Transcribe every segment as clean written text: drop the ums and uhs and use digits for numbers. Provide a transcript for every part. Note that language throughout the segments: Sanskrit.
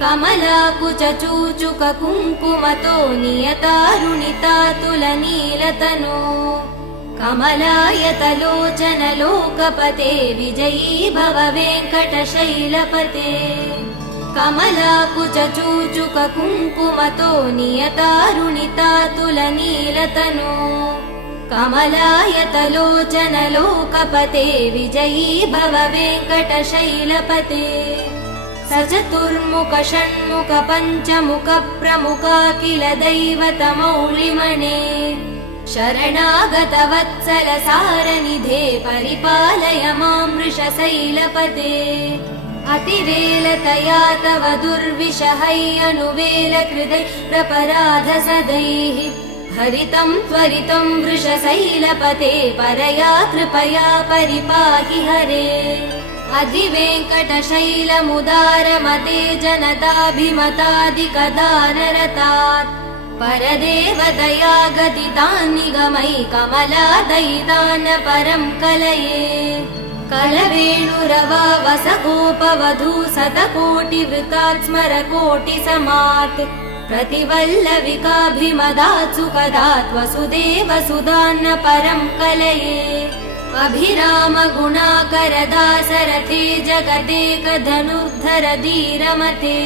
कमलाकुचूचुक कुङ्कुमतो नियतारुणितातुलनीलतनो कमलायतलोचन लोकपते विजयी भव वेङ्कटशैलपते कमलाकुचूचुक कुङ्कुमतो नियतारुणितातुलनीलतनो कमलायतलोचन लोकपते विजयी भव वेङ्कटशैलपते स चतुर्मुख षण्मुख पञ्चमुख प्रमुखाखिल दैवतमौलिमणे शरणागत वत्सल सारनिधे परिपालय मां वृषशैलपते अतिवेलतया तव दुर्विषहै अनुवेलकृदै प्रपराध सदैः हरितं त्वरितं वृषशैलपते परया कृपया परिपाहि हरे अधिवेङ्कटशैलमुदारमते जनताभिमतादिकदानरतात् परदेवदया गदितान् निगमै कमलादयितान् परं कलये कलवेणुरवा वसगोपवधू शतकोटिवृतात् स्मरकोटिसमात् प्रतिवल्लविकाभिमदात् सुखदात् वसुदेवसुधान्न परं कलये अभिराम गुणाकर दासरथे जगदेकधनुर्धर धीरमते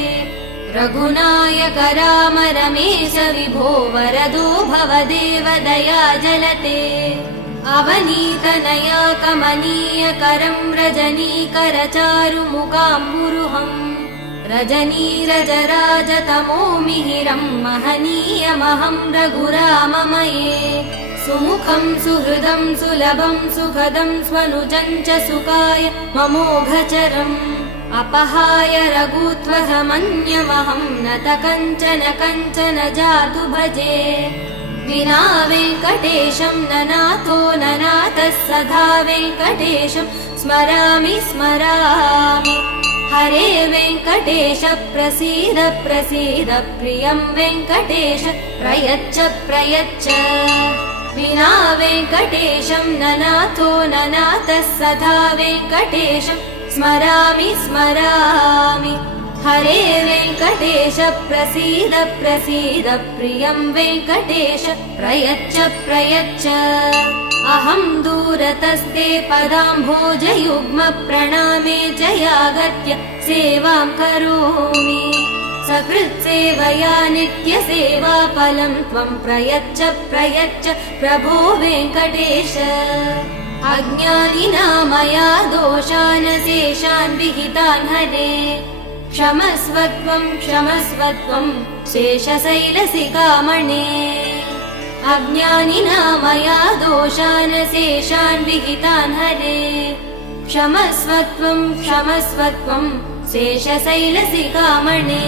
रघुनायक राम रमेश विभो वरदो भवदेव दया जलते अवनीतनया कमनीयकरं रजनीकर चारुमुखाम्बुरुहम् रजनीरजराजतमो मिहिरं महनीयमहं रघुराममये सुमुखं सुहृदं सुलभं सुखदं स्वनुजं च सुखाय ममोघचरम् अपहाय रघुत्वहमन्यमहं नत कञ्चन जातु भजे विना वेङ्कटेशं ननाथो ननाथः सदा वेङ्कटेशं स्मरामि स्मरामि हरे वेङ्कटेश प्रसीद प्रसीद प्रियं वेङ्कटेश प्रयच्छ प्रयच्छ विना वेङ्कटेशं ननाथो ननाथः सदा वेङ्कटेशं स्मरामि स्मरामि हरे वेङ्कटेश प्रसीद प्रसीद प्रियं वेङ्कटेश प्रयच्छ प्रयच्छ अहं दूरतस्ते पदाम्भोजयुग्म प्रणामे जयागत्य सेवां करोमि सकृत्सेवया नित्यसेवाफलं त्वं प्रयच्छ प्रयच्छ प्रभो वेङ्कटेश अज्ञानिना दोषान् शेषान् विहितान् हरे क्षमस्व त्वं शेषशैलशिखामणे अज्ञानिना दोषान् शेषान् विहितान् हरे क्षमस्व त्वं शेषशैलशिखामणे।